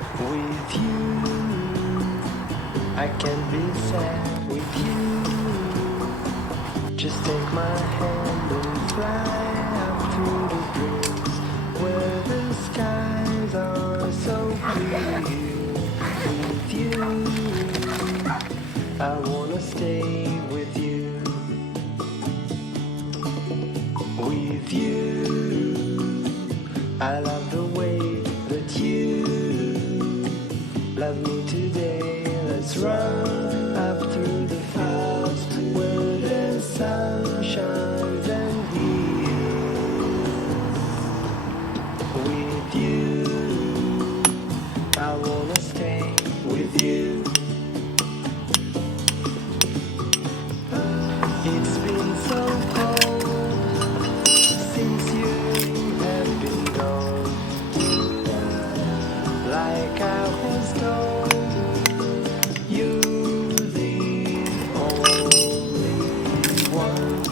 With you, I can be sad with you. Just take my hand and fly up through the breeze where the skies are so clear. With you, I wanna stay with you. With you, I love the way that you love me today. Let's run up through the fields where the sun shines and heals. With you, I wanna stay with you. It's been so cold since you have been gone. Like I was told, you're the only one.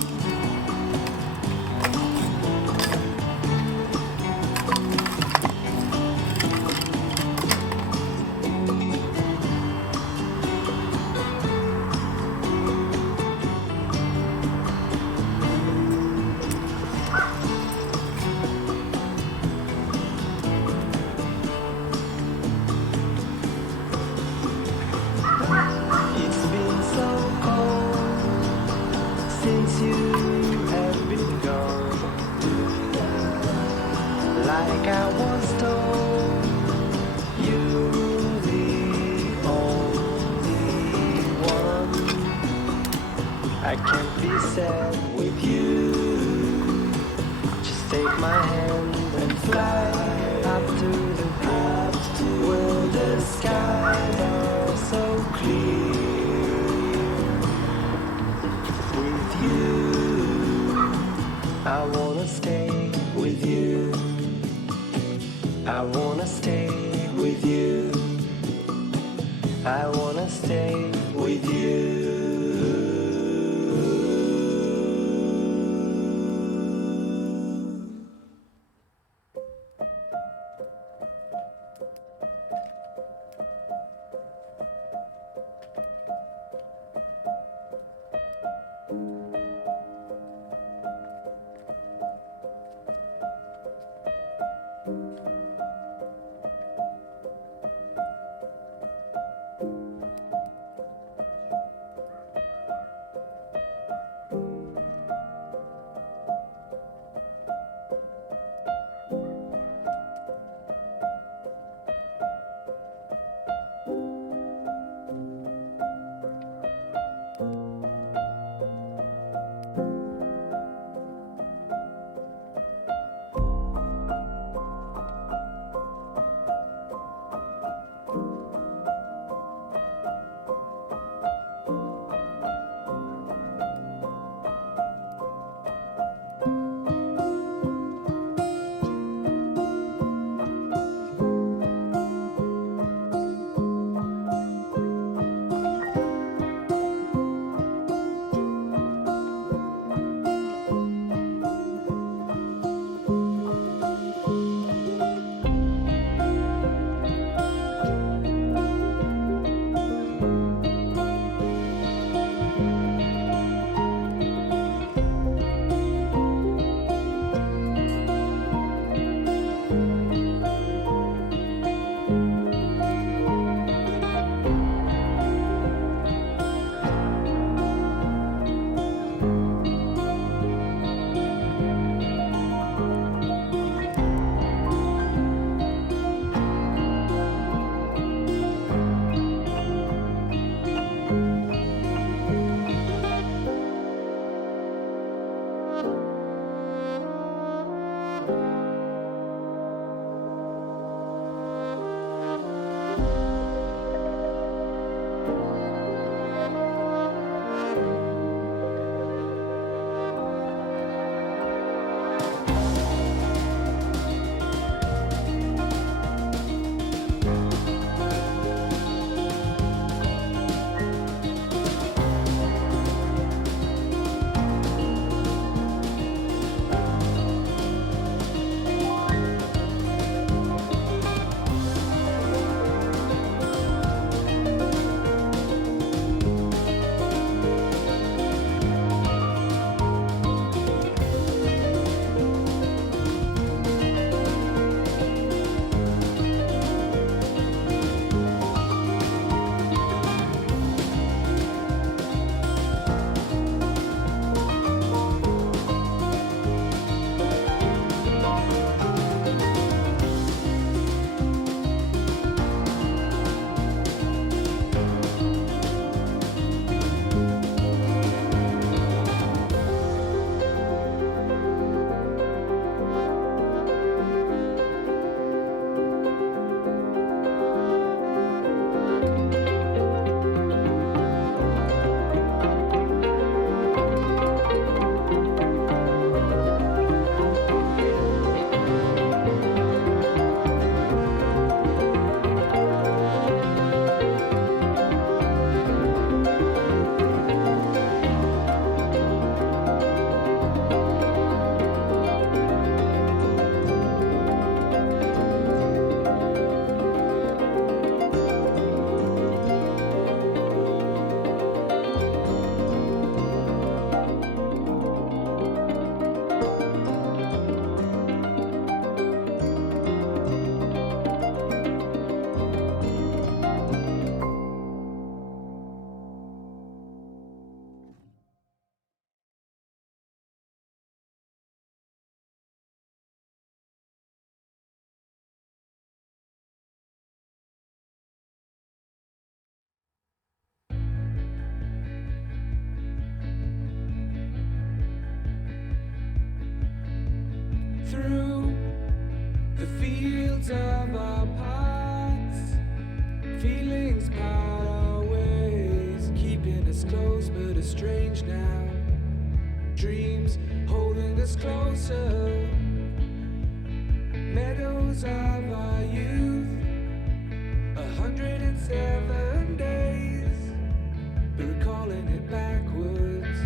It's been so cold since you have been gone. Like I was told, you're the only one. I can't be sad with you. Just take my hand and fly up to the clouds where the skies are so clear. With you, I wanna stay with you. I wanna stay with you. I wanna stay with you. The fields of our past, feelings part our ways, keeping us close but estranged now. Dreams holding us closer, meadows of our youth, 107 days, but recalling it backwards.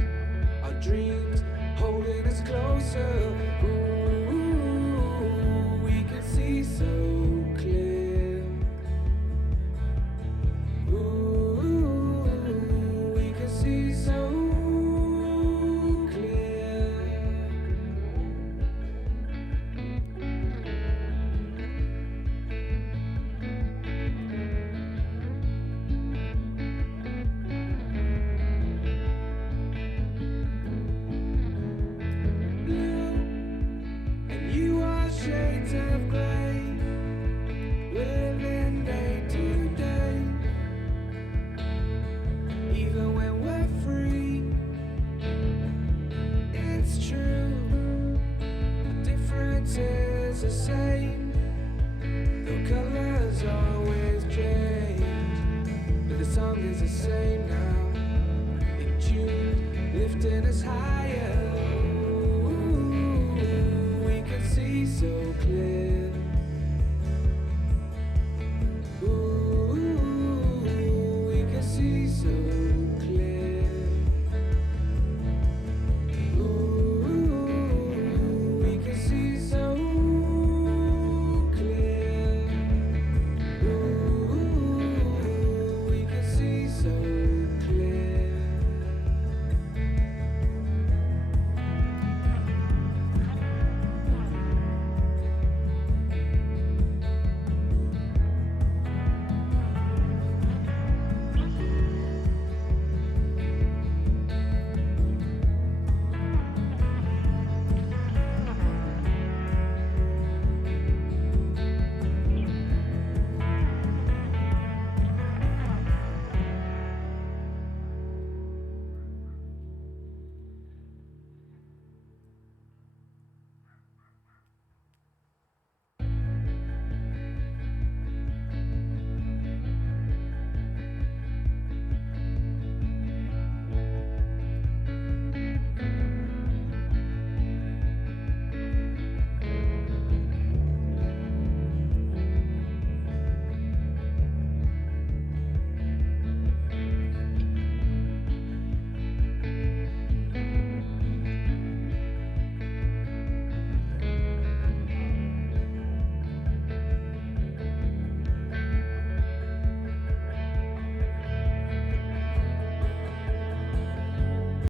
Our dreams holding us closer. Ooh, we can see so clear. Ooh, we can see so clear. Blue, and you are shades of gray, living day to day. Even when we're free, it's true. The difference is the same. The colors always change, but the song is the same now. In June, lifting us higher.